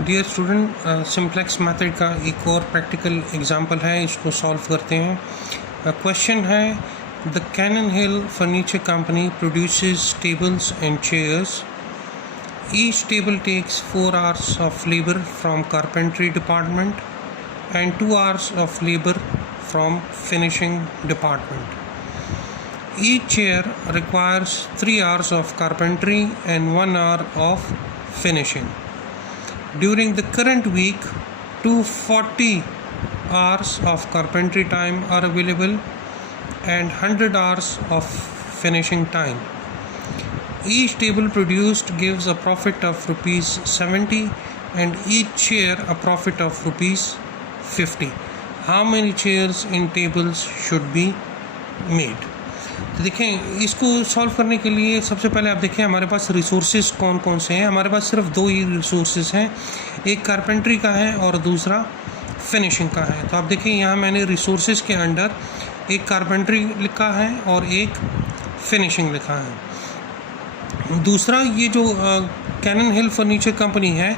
Dear student, simplex method का एक और प्रैक्टिकल एग्जांपल है, इसको सॉल्व करते हैं। क्वेश्चन है, the Canon Hill furniture company produces tables and chairs. Each table takes 4 hours of labor from carpentry department and 2 hours of labor from finishing department. Each chair requires 3 hours of carpentry and 1 hour of finishing. During the current week, 240 hours of carpentry time are available and 100 hours of finishing time. Each table produced gives a profit of rupees 70 and each chair a profit of rupees 50. How many chairs in tables should be made? तो देखें, इसको solve करने के लिए सबसे पहले आप देखें हमारे पास रिसोर्सेज कौन कौन से हैं। हमारे पास सिर्फ 2 ही रिसोर्सेज हैं, एक कारपेंट्री का है और दूसरा फिनिशिंग का है। तो आप देखें यहाँ मैंने रिसोर्सेज के अंडर एक कारपेंट्री लिखा है और एक फिनिशिंग लिखा है। दूसरा, ये जो कैनन हिल फर्नीचर कंपनी है,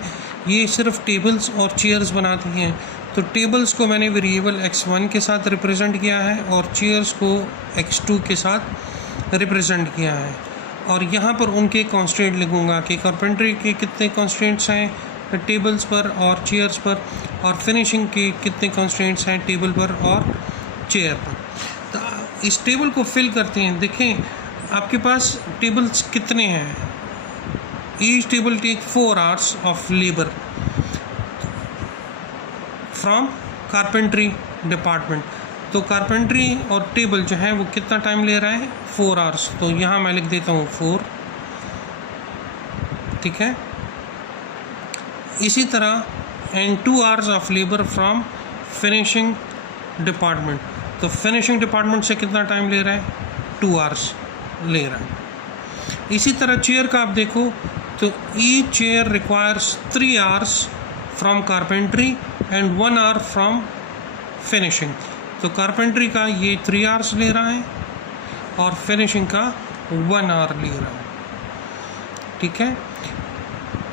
ये सिर्फ टेबल्स और चेयर्स बनाती हैं। तो टेबल्स को मैंने वेरिएबल x1 के साथ रिप्रेजेंट किया है और चेयर्स को x2 के साथ रिप्रेजेंट किया है। और यहाँ पर उनके कॉन्स्टेंट लिखूँगा कि कारपेंट्री के कितने कॉन्स्टेंट्स हैं टेबल्स पर और चेयर्स पर, और फिनिशिंग के कितने कॉन्स्टेंट्स हैं टेबल पर और चेयर पर। तो इस टेबल को फिल करते हैं। देखें आपके पास टेबल्स कितने हैं। Each table take 4 hours of labour from carpentry department. तो कारपेंट्री और टेबल जो है वो कितना टाइम ले रहा है, 4 hours। तो यहाँ मैं लिख देता हूँ 4, ठीक है। इसी तरह and 2 hours of labour from finishing department. तो फिनिशिंग डिपार्टमेंट से कितना टाइम ले रहा है, 2 hours ले रहा है। इसी तरह चेयर का आप देखो तो each chair requires 3 hours from carpentry and 1 hour from finishing. तो कारपेंट्री का ये 3 hours ले रहा है और फिनिशिंग का 1 hour ले रहा है, ठीक है।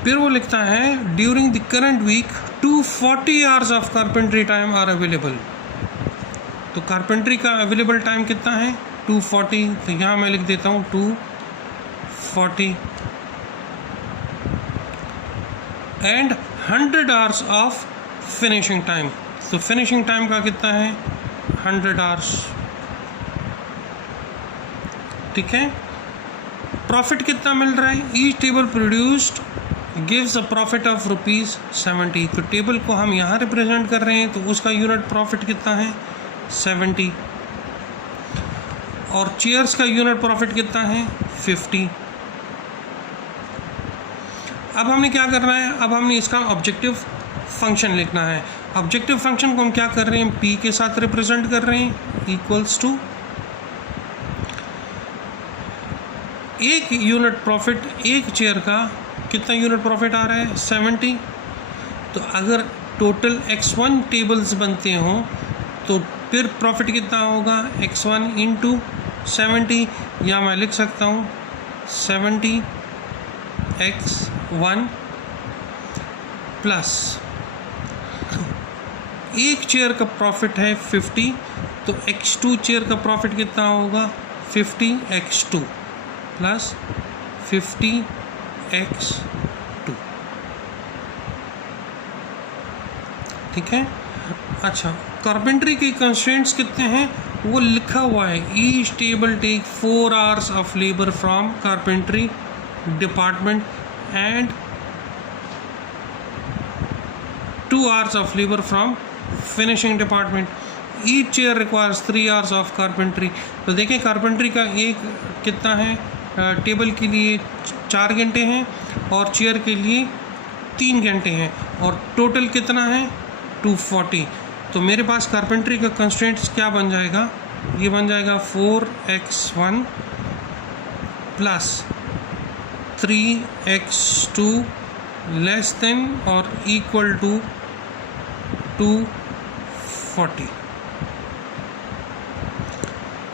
फिर वो लिखता है during the current week 240 hours of carpentry time are available. तो कारपेंट्री का अवेलेबल टाइम कितना है, 240। तो यहाँ मैं लिख देता हूँ 240 and 100 hours of finishing time. तो फिनिशिंग टाइम का कितना है, 100 hours, ठीक है। प्रॉफिट कितना मिल रहा है, each table produced gives a profit of rupees 70। तो टेबल को हम यहाँ रिप्रेजेंट कर रहे हैं तो उसका यूनिट प्रॉफिट कितना है, 70। और चेयर्स का यूनिट प्रॉफिट कितना है, 50। अब हमने क्या करना है, अब हमने इसका ऑब्जेक्टिव फंक्शन लिखना है। ऑब्जेक्टिव फंक्शन को हम क्या कर रहे हैं, p के साथ रिप्रेजेंट कर रहे हैं, इक्वल्स टू एक यूनिट प्रॉफिट, एक चेयर का कितना यूनिट प्रॉफिट आ रहा है, 70। तो अगर टोटल x1 टेबल्स बनते हों तो फिर प्रॉफिट कितना होगा, x1 इंटू 70, या मैं लिख सकता हूँ 70 x1 प्लस एक चेयर का प्रॉफिट है 50। तो x2 चेयर का प्रॉफिट कितना होगा, 50 x2 प्लस 50 x2, ठीक है। अच्छा, कारपेंट्री के कंस्ट्रेंट्स कितने हैं वो लिखा हुआ है, each table take 4 hours of labour from carpentry department and 2 hours of labour from finishing department. Each chair requires 3 hours of carpentry. तो देखें कारपेंट्री का एक कितना है, टेबल के लिए 4 घंटे हैं और चेयर के लिए 3 घंटे हैं, और टोटल कितना है, 240। तो मेरे पास कारपेंट्री का कंस्ट्रेंट्स क्या बन जाएगा, ये बन जाएगा 4x1 plus 3x2 less than और इक्वल टू 240।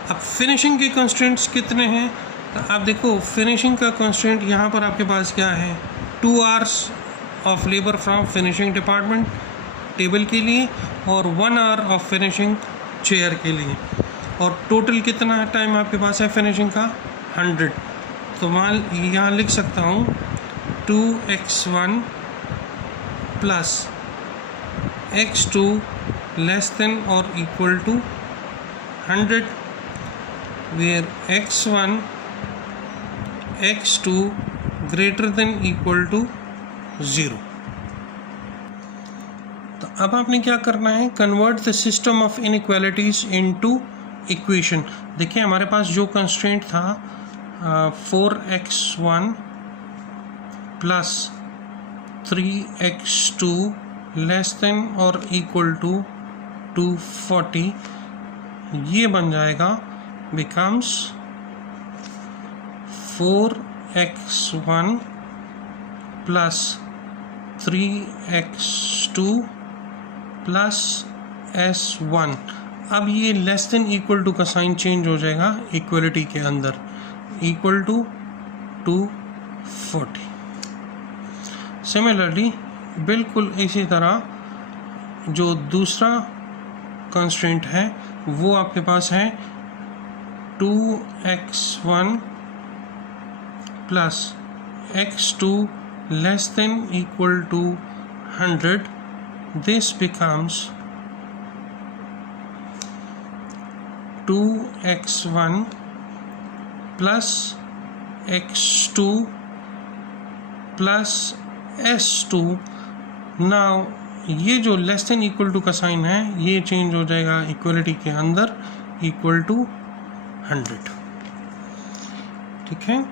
अब फिनिशिंग के कंस्ट्रेंट्स कितने हैं, तो आप देखो फिनिशिंग का कंस्ट्रेंट यहाँ पर आपके पास क्या है, 2 hours of labour from finishing department table के लिए और 1 आवर ऑफ फिनिशिंग चेयर के लिए, और टोटल कितना टाइम आपके पास है फिनिशिंग का 100। तो मान यहाँ लिख सकता हूँ 2x1 plus x2 less then और equal to 100 where x1 x2 greater than equal to 0। तो अब आपने क्या करना है, convert the system of inequalities into equation. देखिए हमारे पास जो कंस्ट्रेंट था 4x1 plus 3x2 less than और इक्वल टू 240, ये बन जाएगा becomes 4x1 plus 3x2 plus s1। अब ये लेस देन इक्वल टू का साइन चेंज हो जाएगा इक्वलिटी के अंदर, इक्वल टू 240। सिमिलरली बिल्कुल इसी तरह जो दूसरा कंस्ट्रेंट है वो आपके पास है 2x1 plus x2 less than equal to 100। This becomes 2x1 plus x2 plus s2। Now ये जो लेस देन इक्वल टू का साइन है ये चेंज हो जाएगा इक्वलिटी के अंदर, इक्वल टू 100। ठीक है।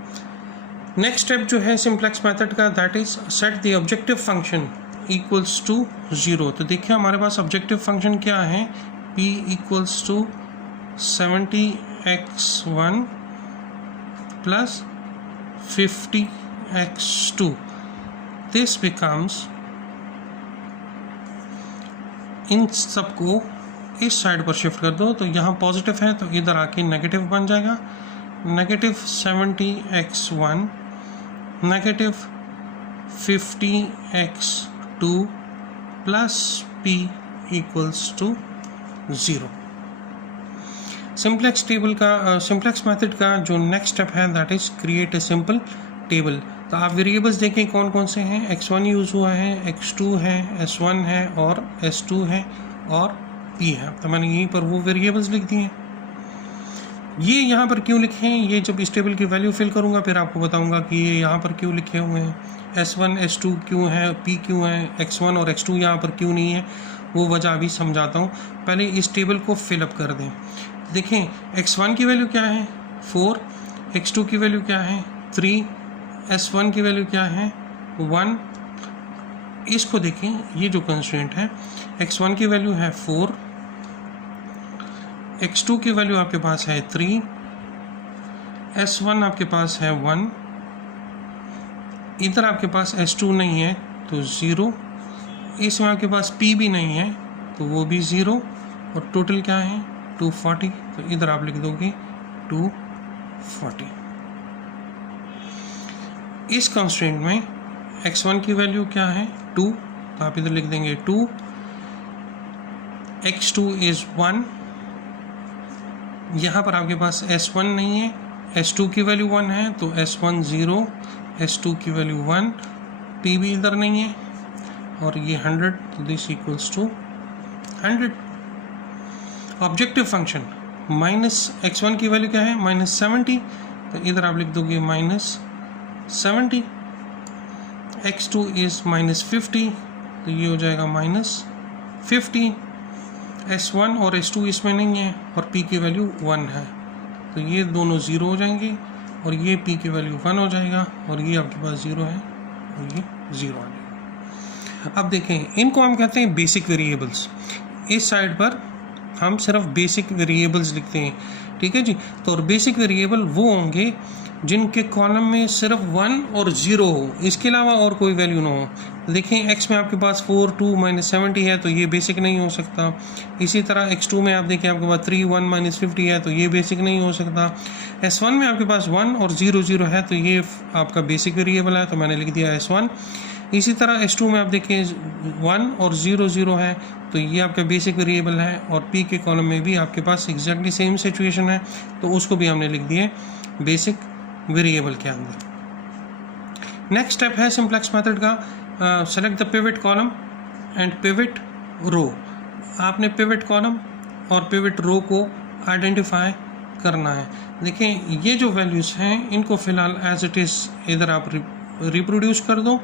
नेक्स्ट स्टेप जो है सिंप्लेक्स मेथड का, that is set the objective function equals to 0। तो देखिए हमारे पास ऑब्जेक्टिव फंक्शन क्या है, p equals to 70x1 plus 50x2। This becomes, इन सबको इस साइड पर शिफ्ट कर दो, तो यहाँ पॉजिटिव है तो इधर आके नेगेटिव बन जाएगा, negative 70x1 negative 50x2 plus p equals to 0। Simplex table का सिंप्लेक्स मेथड का जो नेक्स्ट स्टेप है that is create a simple table. तो आप वेरिएबल्स देखें कौन कौन से हैं, x1 यूज़ हुआ है, x2 है, s1 है और s2 है और p है। तो मैंने यहीं पर वो वेरिएबल्स लिख दिए हैं। ये यहाँ पर क्यों लिखे हैं, ये जब इस टेबल की वैल्यू फिल करूँगा फिर आपको बताऊँगा कि ये यहाँ पर क्यों लिखे हुए हैं, s1 s2 क्यों है, p क्यों है, x1 और x2 यहाँ पर क्यों नहीं है, वो वजह अभी समझाता हूँ। पहले इस टेबल को फिलअप कर दें। देखें x1 की वैल्यू क्या है 4, x2 की वैल्यू क्या है 3, s1 की वैल्यू क्या है 1। इसको देखें, ये जो कंस्ट्रेंट है x1 की वैल्यू है 4, x2 की वैल्यू आपके पास है 3, s1 आपके पास है 1, इधर आपके पास s2 नहीं है तो 0, इसमें आपके पास p भी नहीं है तो वो भी 0, और टोटल क्या है 240। तो इधर आप लिख दोगे 240। इस कंस्ट्रेंट में x1 की वैल्यू क्या है 2, तो आप इधर लिख देंगे 2, x2 इज 1, यहाँ पर आपके पास s1 नहीं है, s2 की वैल्यू 1 है तो s1 0, s2 की वैल्यू 1, p भी इधर नहीं है और ये 100, तो this equals to 100। Objective function minus x1 की वैल्यू क्या है -70, तो इधर आप लिख दोगे -70, x2 इज -50, तो ये हो जाएगा -50, s1 और s2 इसमें नहीं है और p की वैल्यू 1 है तो ये दोनों 0 हो जाएंगे और ये p की वैल्यू 1 हो जाएगा और ये आपके पास 0 है और ये 0 आ जाएगा। अब देखें, इनको हम कहते हैं बेसिक वेरिएबल्स। इस साइड पर हम सिर्फ बेसिक वेरिएबल्स लिखते हैं, ठीक है जी। तो और बेसिक वेरिएबल वो होंगे जिनके कॉलम में सिर्फ 1 और 0 हो, इसके अलावा और कोई वैल्यू ना हो। देखिए x में आपके पास 4 2 -70 है तो ये बेसिक नहीं हो सकता। इसी तरह x2 में आप देखिए आपके पास 3 1 -50 है तो ये बेसिक नहीं हो सकता। S1 में आपके पास 1 और 0 0 है तो ये आपका बेसिक वेरिएबल है, तो मैंने लिख दिया S1। इसी तरह S2 में आप देखिए 1 और 0 0 है तो ये आपका बेसिक वेरिएबल है, और P के कॉलम में भी आपके पास एग्जैक्टली सेम सिचुएशन है तो उसको भी हमने लिख दिए बेसिक वेरिएबल के अंदर। नेक्स्ट स्टेप है सिंप्लेक्स मेथड का, select the pivot column and pivot row. आपने पिवट कॉलम और पिवट रो को आइडेंटिफाई करना है। देखिए ये जो वैल्यूज़ हैं इनको फ़िलहाल एज इट इज़ इधर आप रिप्रोड्यूस कर दो।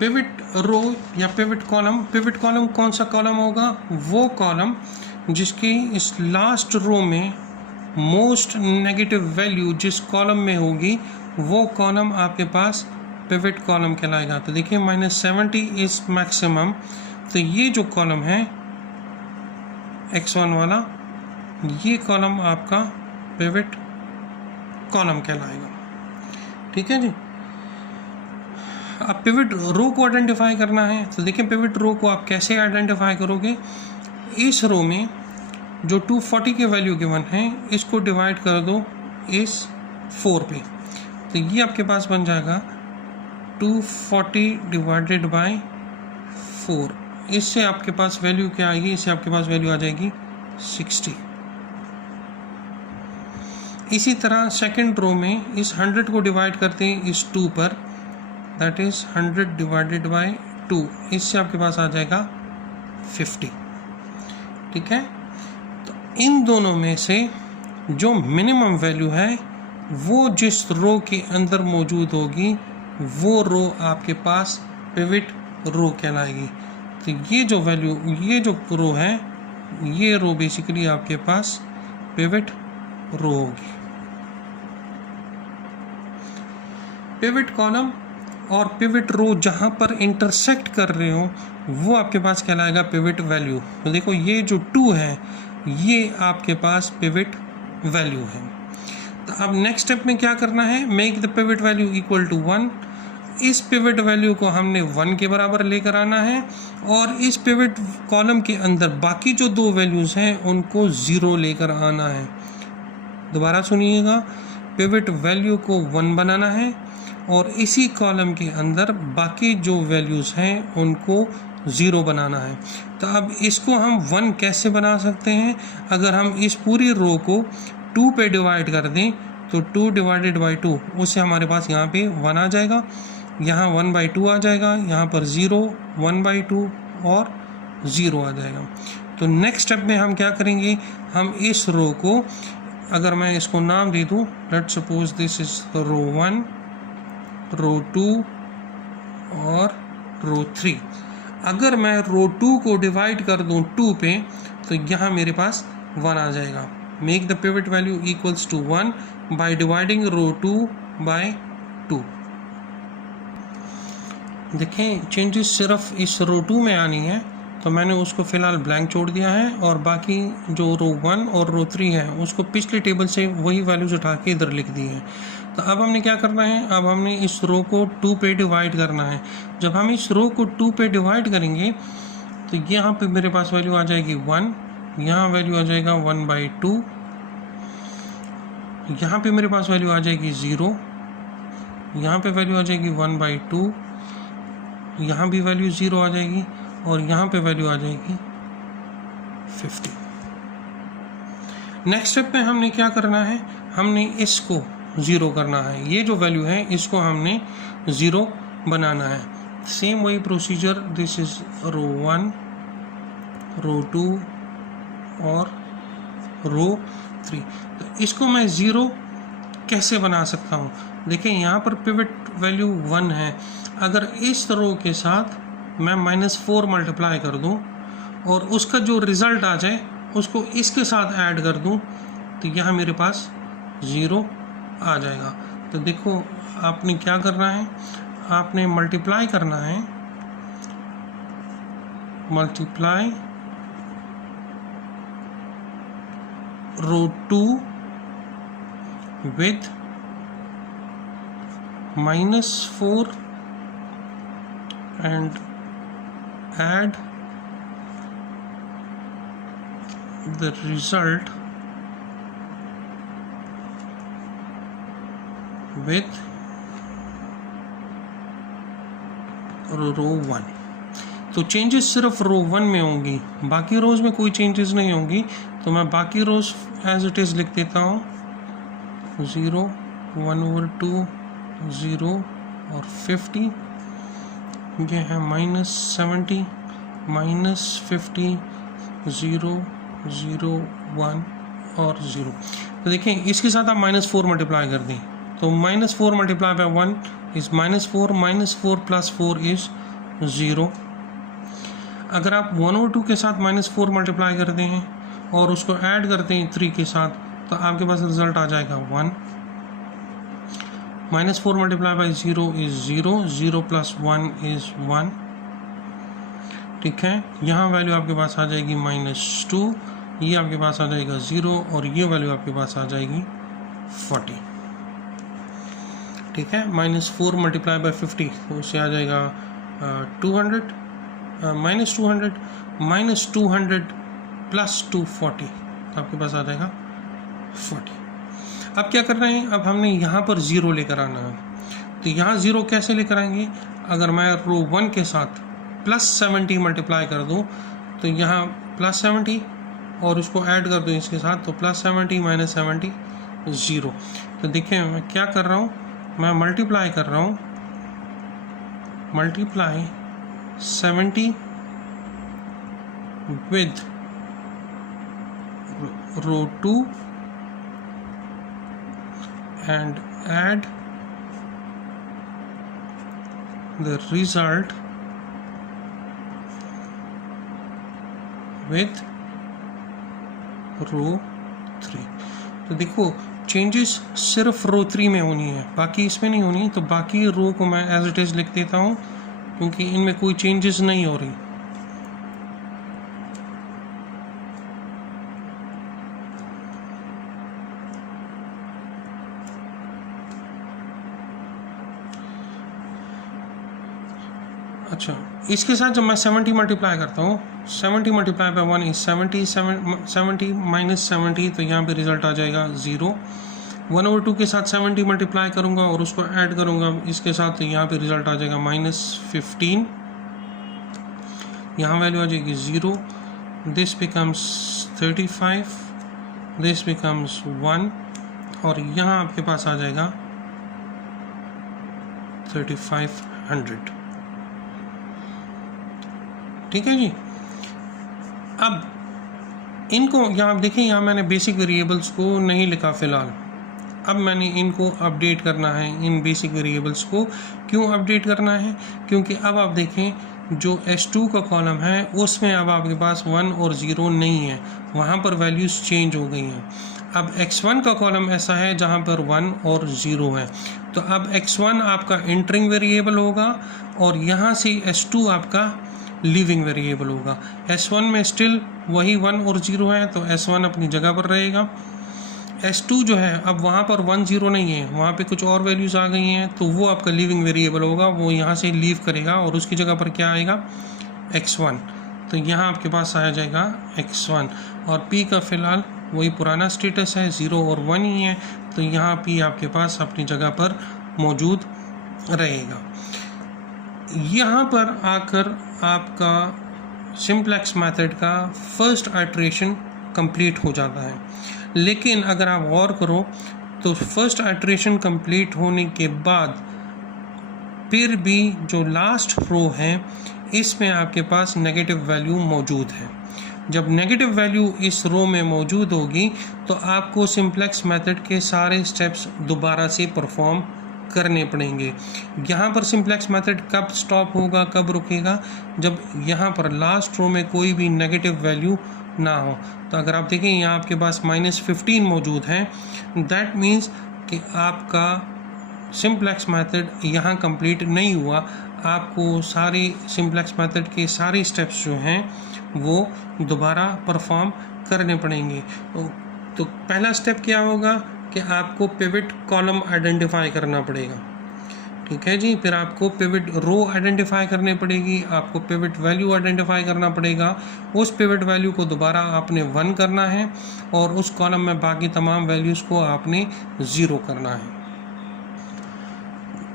पिवट रो या पिवट कॉलम कौन सा कॉलम होगा? वो कॉलम जिसकी इस लास्ट रो में मोस्ट नेगेटिव वैल्यू जिस कॉलम में होगी वो कॉलम आपके पास पिवट कॉलम कहलाएगा। तो देखिए -70 इज मैक्सिमम, तो ये जो कॉलम है x1 वाला, ये कॉलम आपका पिवट कॉलम कहलाएगा। ठीक है जी। अब पिवट रो को आइडेंटिफाई करना है, तो देखिए पिवट रो को आप कैसे आइडेंटिफाई करोगे? इस रो में जो 240 के वैल्यू गिवन है इसको डिवाइड कर दो इस 4 पे, तो ये आपके पास बन जाएगा 240 डिवाइडेड बाय 4। इससे आपके पास वैल्यू क्या आएगी? इससे आपके पास वैल्यू आ जाएगी 60। इसी तरह सेकंड रो में इस 100 को डिवाइड करते हैं इस 2 पर, दैट इज 100 डिवाइडेड बाय 2, इससे आपके पास आ जाएगा 50। ठीक है, तो इन दोनों में से जो मिनिमम वैल्यू है वो जिस रो के अंदर मौजूद होगी वो रो आपके पास पिवट रो कहलाएगी। तो ये जो वैल्यू, ये जो रो है, ये रो बेसिकली आपके पास पिवट रो होगी। पिवट कॉलम और पिवट रो जहाँ पर इंटरसेक्ट कर रहे हो वो आपके पास कहलाएगा पिवट वैल्यू। तो देखो ये जो 2 है ये आपके पास पिवट वैल्यू है। तो अब नेक्स्ट स्टेप में क्या करना है? Make the pivot value equal to 1। इस पिवट वैल्यू को हमने 1 के बराबर लेकर आना है, और इस पिवट कॉलम के अंदर बाकी जो 2 वैल्यूज़ हैं उनको 0 लेकर आना है। दोबारा सुनिएगा, पिवट वैल्यू को 1 बनाना है और इसी कॉलम के अंदर बाकी जो वैल्यूज़ हैं उनको 0 बनाना है। तो अब इसको हम 1 कैसे बना सकते हैं? अगर हम इस पूरी रो को 2 पे डिवाइड कर दें तो 2 डिवाइडेड बाई 2, उससे हमारे पास यहाँ पे 1 आ जाएगा, यहाँ 1/2 आ जाएगा, यहाँ पर 0 1/2 और 0 आ जाएगा। तो नेक्स्ट स्टेप में हम क्या करेंगे? हम इस रो को, अगर मैं इसको नाम दे दूँ, लेट्स सपोज दिस इज रो 1, रो 2 और रो 3। अगर मैं रो 2 को डिवाइड कर दूं 2 पे तो यहाँ मेरे पास 1 आ जाएगा। Make the pivot value equals to 1 by dividing row 2 by 2। देखें चेंजेस सिर्फ इस रो 2 में आनी है तो मैंने उसको फ़िलहाल ब्लैंक छोड़ दिया है, और बाकी जो रो 1 और रो 3 है उसको पिछले टेबल से वही वैल्यूज उठा के इधर लिख दी है। तो अब हमने क्या करना है? अब हमने इस रो को 2 पे डिवाइड करना है। जब हम इस रो को 2 पे डिवाइड करेंगे तो यहाँ पे मेरे पास वैल्यू आ जाएगी 1, यहाँ वैल्यू आ जाएगा 1/2, यहाँ पे मेरे पास वैल्यू आ जाएगी 0, यहाँ पे वैल्यू आ जाएगी 1/2, यहाँ भी वैल्यू 0 आ जाएगी, और यहाँ पे वैल्यू आ जाएगी 50। नेक्स्ट स्टेप में हमने क्या करना है? हमने इसको 0 करना है। ये जो वैल्यू है इसको हमने 0 बनाना है। सेम वही प्रोसीजर, दिस इज रो 1, रो 2 और रो 3। तो इसको मैं 0 कैसे बना सकता हूँ? देखिए यहाँ पर पिवट वैल्यू 1 है, अगर इस रो के साथ मैं -4 मल्टीप्लाई कर दूं और उसका जो रिज़ल्ट आ जाए उसको इसके साथ ऐड कर दूं तो यहाँ मेरे पास 0 आ जाएगा। तो देखो आपने क्या करना है, आपने मल्टीप्लाई करना है, multiply row 2 with -4 and add the result with row 1। तो चेंजेस सिर्फ रो 1 में होंगी, बाकी रोज में कोई चेंजेस नहीं होंगी। तो मैं बाकी रोज एज इट इज़ लिख देता हूँ, 0, 1/2, 0 और 50। ये है -70, -50, 0, 0, 1 और 0। तो देखें इसके साथ आप -4 मल्टीप्लाई कर दें तो -4 मल्टीप्लाई बाय 1 इज़ -4, -4 + 4 इज़ 0। अगर आप 1/2 के साथ -4 मल्टीप्लाई करते हैं और उसको ऐड करते हैं 3 के साथ तो आपके पास रिजल्ट आ जाएगा 1। -4 मल्टीप्लाई बाय 0 इज़ 0, 0 + 1 इज़ 1। ठीक है, यहाँ वैल्यू आपके पास आ जाएगी -2, ये आपके पास आ जाएगा 0 और ये वैल्यू आपके पास आ जाएगी 40। ठीक है, -4 मल्टीप्लाई बाय 50 तो उससे आ जाएगा 200, -200 + 240 तो आपके पास आ जाएगा 40। अब क्या करना है, अब हमने यहाँ पर 0 लेकर आना है। तो यहाँ 0 कैसे लेकर आएंगे, अगर मैं रो 1 के साथ +70 मल्टीप्लाई कर दूँ तो यहाँ +70 और उसको ऐड कर दूँ इसके साथ तो +70 - 70 0। तो देखिए मैं क्या कर रहा हूँ, मैं मल्टीप्लाई कर रहा हूँ, multiply 70 with row 2 and add the result with row 3। तो देखो चेंजेस सिर्फ रो 3 में होनी है, बाकी इसमें नहीं होनी। तो बाकी रो को मैं एज इट इज़ लिख देता हूँ क्योंकि इनमें कोई चेंजेस नहीं हो रही। अच्छा, इसके साथ जब मैं 70 मल्टीप्लाई करता हूँ, 70 मल्टीप्लाई बाय 1 इज 70, 70 - 70 तो यहाँ पे रिजल्ट आ जाएगा 0। 1/2 के साथ 70 मल्टीप्लाई करूँगा और उसको ऐड करूँगा इसके साथ तो यहाँ पे रिजल्ट आ जाएगा -15। यहाँ वैल्यू आ जाएगी 0, दिस बिकम्स 35, दिस बिकम्स 1 और यहाँ आपके पास आ जाएगा 3500। ठीक है जी। अब इनको यहाँ आप देखें, यहाँ मैंने बेसिक वेरिएबल्स को नहीं लिखा फ़िलहाल। अब मैंने इनको अपडेट करना है, इन बेसिक वेरिएबल्स को। क्यों अपडेट करना है, क्योंकि अब आप देखें जो S2 का कॉलम है उसमें अब आपके पास 1 और 0 नहीं है, वहाँ पर वैल्यूज़ चेंज हो गई हैं। अब X1 का कॉलम ऐसा है जहाँ पर 1 और 0 है, तो अब X1 आपका एंटरिंग वेरिएबल होगा और यहाँ से S2 आपका लीविंग वेरिएबल होगा। S1 में स्टिल वही 1 और 0 है तो S1 अपनी जगह पर रहेगा। S2 जो है अब वहाँ पर 1 0 नहीं है, वहाँ पे कुछ और वैल्यूज़ आ गई हैं तो वो आपका लीविंग वेरिएबल होगा, वो यहाँ से लीव करेगा और उसकी जगह पर क्या आएगा, X1। तो यहाँ आपके पास आ जाएगा X1 और P का फ़िलहाल वही पुराना स्टेटस है, 0 और 1 ही है, तो यहाँ P आपके पास अपनी जगह पर मौजूद रहेगा। यहाँ पर आकर आपका सिंप्लेक्स मेथड का फर्स्ट आइट्रेशन कंप्लीट हो जाता है। लेकिन अगर आप गौर करो तो फर्स्ट आइट्रेशन कंप्लीट होने के बाद फिर भी जो लास्ट रो है इसमें आपके पास नेगेटिव वैल्यू मौजूद है। जब नेगेटिव वैल्यू इस रो में मौजूद होगी तो आपको सिंप्लेक्स मेथड के सारे स्टेप्स दोबारा से परफॉर्म करने पड़ेंगे। यहाँ पर सिंप्लेक्स मेथड कब स्टॉप होगा, कब रुकेगा, जब यहाँ पर लास्ट रो में कोई भी नेगेटिव वैल्यू ना हो। तो अगर आप देखें यहाँ आपके पास -15 मौजूद है, दैट मीन्स कि आपका सिंप्लेक्स मेथड यहाँ कंप्लीट नहीं हुआ। आपको सारे सिंप्लेक्स मेथड के सारे स्टेप्स जो हैं वो दोबारा परफॉर्म करने पड़ेंगे। तो पहला स्टेप क्या होगा कि आपको पिवट कॉलम आइडेंटिफाई करना पड़ेगा, ठीक है जी। फिर आपको पिवट रो आइडेंटिफाई करनी पड़ेगी, आपको पिवट वैल्यू आइडेंटिफाई करना पड़ेगा। उस पिवट वैल्यू को दोबारा आपने 1 करना है और उस कॉलम में बाकी तमाम वैल्यूज़ को आपने 0 करना है।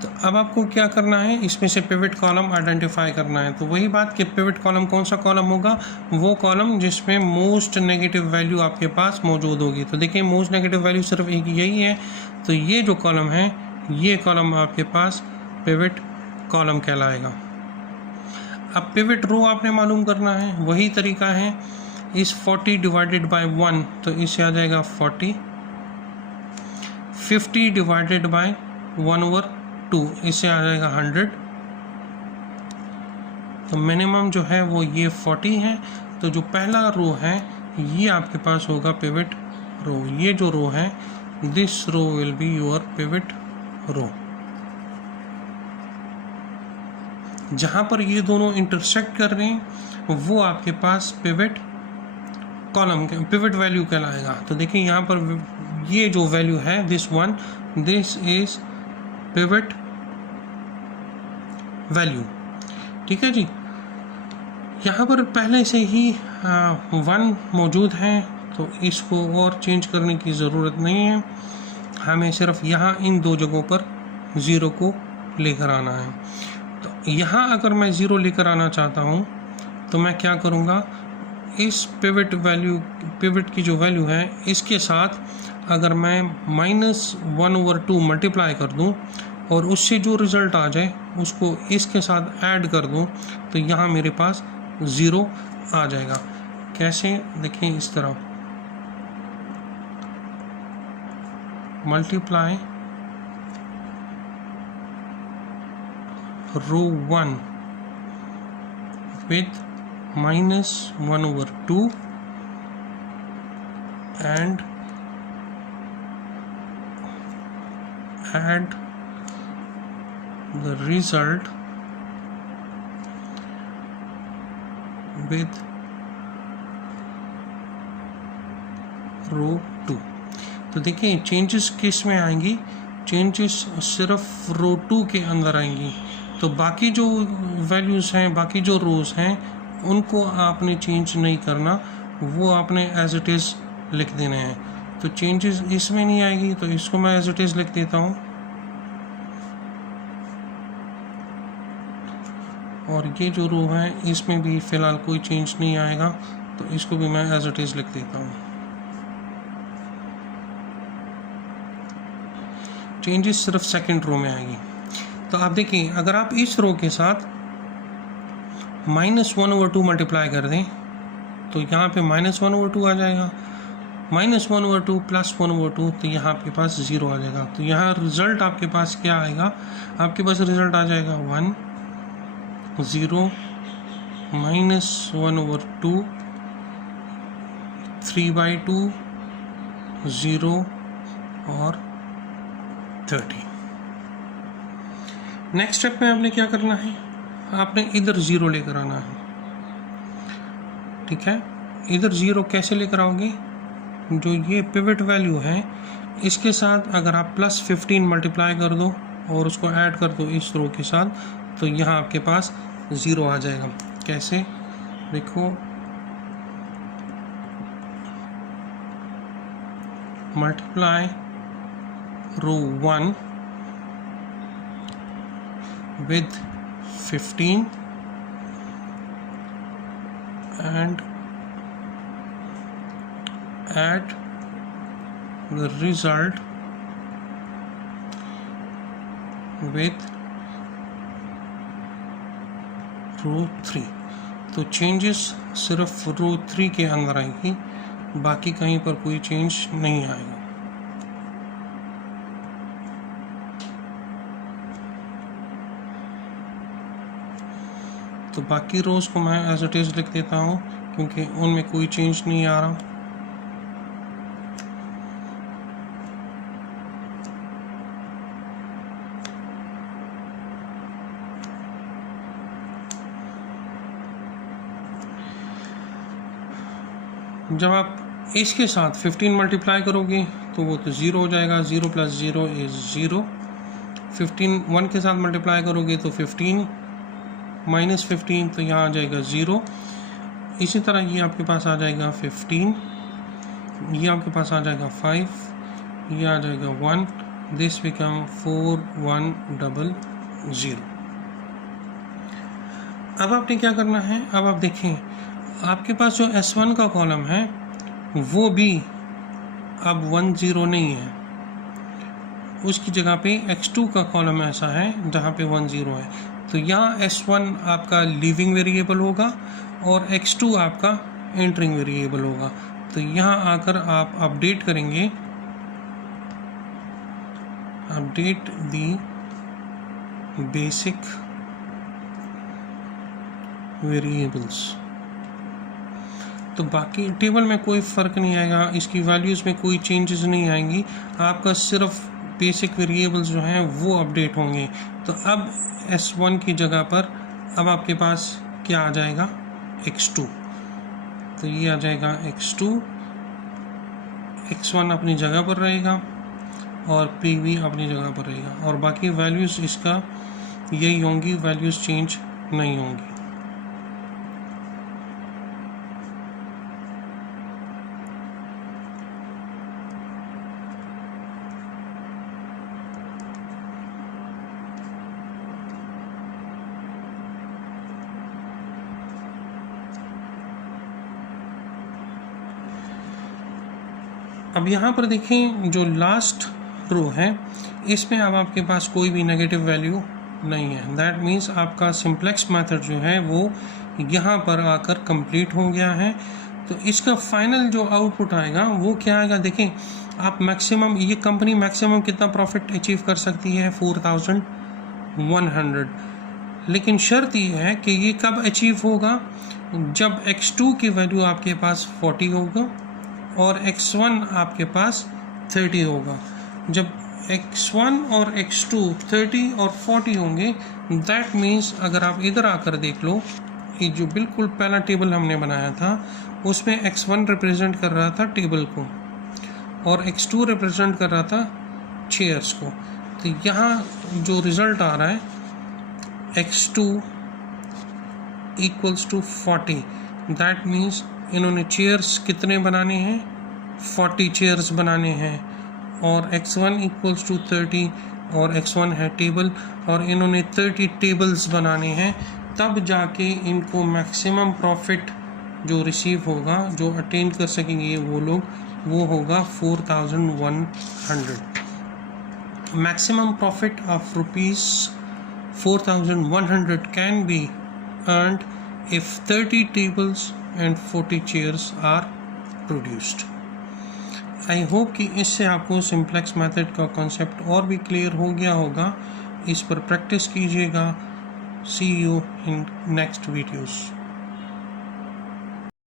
तो अब आपको क्या करना है, इसमें से पिवट कॉलम आइडेंटिफाई करना है। तो वही बात कि पिवट कॉलम कौन सा कॉलम होगा, वो कॉलम जिसमें मोस्ट नेगेटिव वैल्यू आपके पास मौजूद होगी। तो देखिए मोस्ट नेगेटिव वैल्यू सिर्फ एक यही है, तो ये जो कॉलम है ये कॉलम आपके पास पिवट कॉलम कहलाएगा। अब पिवट रो आपने मालूम करना है, वही तरीका है। इस 40 डिवाइडेड बाय 1, तो इससे आ जाएगा 40। 50 डिवाइडेड बाय 1/2, इससे आ जाएगा 100। तो मिनिमम जो है वो ये 40 है। तो जो पहला रो है ये आपके पास होगा पिवट रो। ये जो रो है, this row will be your pivot row. जहां पर ये दोनों इंटरसेक्ट कर रहे हैं वो आपके पास पिवट कॉलम पिवट वैल्यू कहलाएगा। तो देखिए यहाँ पर ये जो वैल्यू है this one, this is pivot value, ठीक है जी। यहाँ पर पहले से ही 1 मौजूद है, तो इसको और चेंज करने की ज़रूरत नहीं है। हमें सिर्फ यहाँ इन दो जगहों पर 0 को लेकर आना है। तो यहाँ अगर मैं 0 लेकर आना चाहता हूँ तो मैं क्या करूँगा, इस पिवट की जो वैल्यू है इसके साथ अगर मैं -1/2 मल्टीप्लाई कर दूँ और उससे जो रिज़ल्ट आ जाए उसको इसके साथ ऐड कर दूँ, तो यहाँ मेरे पास 0 आ जाएगा। कैसे, देखिए इस तरह multiply row 1 with -1/2 and add the result with row 2। तो देखिए चेंजेस किस में आएंगी, चेंजेस सिर्फ रो 2 के अंदर आएंगी। तो बाकी जो वैल्यूज़ हैं, बाकी जो रोज़ हैं, उनको आपने चेंज नहीं करना, वो आपने एज इट इज़ लिख देने हैं। तो चेंजेस इसमें नहीं आएगी, तो इसको मैं एज इट इज़ लिख देता हूँ। और ये जो रो है इसमें भी फ़िलहाल कोई चेंज नहीं आएगा, तो इसको भी मैं एज इट इज़ लिख देता हूँ। चेंजेस सिर्फ सेकंड रो में आएगी। तो आप देखिए अगर आप इस रो के साथ -1/2 मल्टीप्लाई कर दें तो यहाँ पे -1/2 आ जाएगा, -1/2 + 1/2, तो यहाँ आपके पास 0 आ जाएगा। तो यहाँ रिज़ल्ट आपके पास क्या आएगा, आपके पास रिज़ल्ट आ जाएगा 1 0 -1/2 3/2 0 और 30। नेक्स्ट स्टेप में आपने क्या करना है, आपने इधर 0 लेकर आना है, ठीक है। इधर 0 कैसे लेकर आओगे, जो ये पिवट वैल्यू है इसके साथ अगर आप +15 मल्टीप्लाई कर दो और उसको ऐड कर दो इस रो के साथ, तो यहाँ आपके पास 0 आ जाएगा। कैसे, देखो multiply row 1 with 15 and add the result with row 3। तो चेंजेस सिर्फ रो 3 के अंदर आएगी, बाकी कहीं पर कोई चेंज नहीं आएगा। तो बाकी रोज़ को मैं एज इट इज़ लिख देता हूँ क्योंकि उनमें कोई चेंज नहीं आ रहा। जब आप इसके साथ 15 मल्टीप्लाई करोगे तो वो तो 0 हो जाएगा, 0 + 0 इज़ 0। 15 1 के साथ मल्टीप्लाई करोगे तो 15 - 15 तो यहाँ आ जाएगा 0। इसी तरह ये आपके पास आ जाएगा 15, ये आपके पास आ जाएगा 5, ये आ जाएगा 1, दिस बिकम 4100। अब आपने क्या करना है, अब आप देखें आपके पास जो S1 का कॉलम है वो भी अब 10 नहीं है, उसकी जगह पे X2 का कॉलम ऐसा है जहाँ पे 10 है। तो यहाँ S1 आपका लीविंग वेरिएबल होगा और X2 आपका एंटरिंग वेरिएबल होगा। तो यहाँ आकर आप अपडेट करेंगे, अपडेट दी बेसिक वेरिएबल्स। तो बाकी टेबल में कोई फ़र्क नहीं आएगा, इसकी वैल्यूज़ में कोई चेंजेस नहीं आएंगी, आपका सिर्फ बेसिक वेरिएबल्स जो हैं वो अपडेट होंगे। तो अब S1 की जगह पर अब आपके पास क्या आ जाएगा, X2। तो ये आ जाएगा X2, X1 अपनी जगह पर रहेगा और PV अपनी जगह पर रहेगा, और बाकी वैल्यूज़ इसका यही होंगी, वैल्यूज़ चेंज नहीं होंगी। अब यहाँ पर देखें जो लास्ट रो है इसमें अब आपके पास कोई भी नेगेटिव वैल्यू नहीं है। दैट मीन्स आपका सिंप्लेक्स मेथड जो है वो यहाँ पर आकर कंप्लीट हो गया है। तो इसका फाइनल जो आउटपुट आएगा वो क्या आएगा, देखें आप मैक्सिमम, ये कंपनी मैक्सिमम कितना प्रॉफिट अचीव कर सकती है, 4100। लेकिन शर्त ये है कि ये कब अचीव होगा, जब X2 की वैल्यू आपके पास 40 होगा और X1 आपके पास 30 होगा। जब X1 और X2 30 और 40 होंगे, दैट मीन्स अगर आप इधर आकर देख लो, ये जो बिल्कुल पहला टेबल हमने बनाया था उसमें X1 रिप्रेजेंट कर रहा था टेबल को और X2 रिप्रेजेंट कर रहा था चेयर्स को। तो यहाँ जो रिज़ल्ट आ रहा है X2 = 40, दैट मीन्स इन्होंने चेयर्स कितने बनाने हैं, 40 चेयर्स बनाने हैं, और X1 = 30 और X1 है टेबल और इन्होंने 30 टेबल्स बनाने हैं। तब जाके इनको मैक्सिमम प्रॉफिट जो रिसीव होगा, जो अटेन कर सकेंगे वो लोग, वो होगा 4100। Maximum profit of ₹4100 can be earned if 30 tables and 40 chairs are produced. I hope कि इससे आपको सिंप्लेक्स मेथड का कॉन्सेप्ट और भी क्लियर हो गया होगा। इस पर प्रैक्टिस कीजिएगा। सी यू इन नेक्स्ट वीडियोज़।